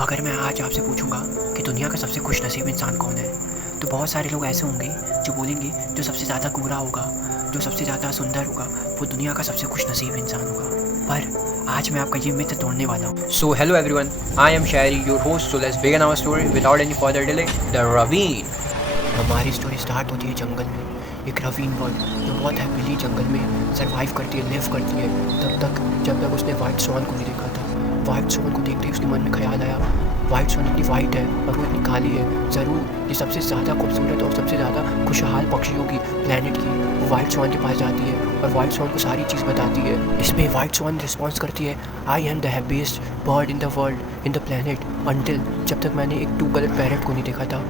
अगर मैं आज आपसे पूछूंगा कि दुनिया का सबसे खुशनसीब इंसान कौन है, तो बहुत सारे लोग ऐसे होंगे जो बोलेंगे जो सबसे ज़्यादा गोरा होगा, जो सबसे ज़्यादा सुंदर होगा, वो दुनिया का सबसे खुशनसीब इंसान होगा। पर आज मैं आपका ये मिथ तोड़ने वाला हूँ। So hello everyone, I am Shari, your host. So let's begin our story without any further delay. The Ravine. हमारी स्टोरी स्टार्ट होती है जंगल में। एक रवीन बर्ड जो बहुत हैप्पीली जंगल में सर्वाइव करती है, लिव करती है, तब तक जब तक उसने वाइट स्वॉन को नहीं देखा था। वाइट स्वॉन को देखते ही उसके मन में ख्याल आया, वाइट स्वॉन इतनी वाइट है और वो इतनी काली है, ज़रूर ये सबसे ज़्यादा खूबसूरत और सबसे ज़्यादा खुशहाल पक्षियों की प्लेनेट की। वो वाइट स्वॉन के पास जाती है और वाइट स्वॉन को सारी चीज़ बताती है। इसमें वाइट स्वॉन रिस्पॉन्स करती है, I am the happiest bird in the world in the planet until, जब तक मैंने एक टू कलर पैरेट को नहीं देखा था।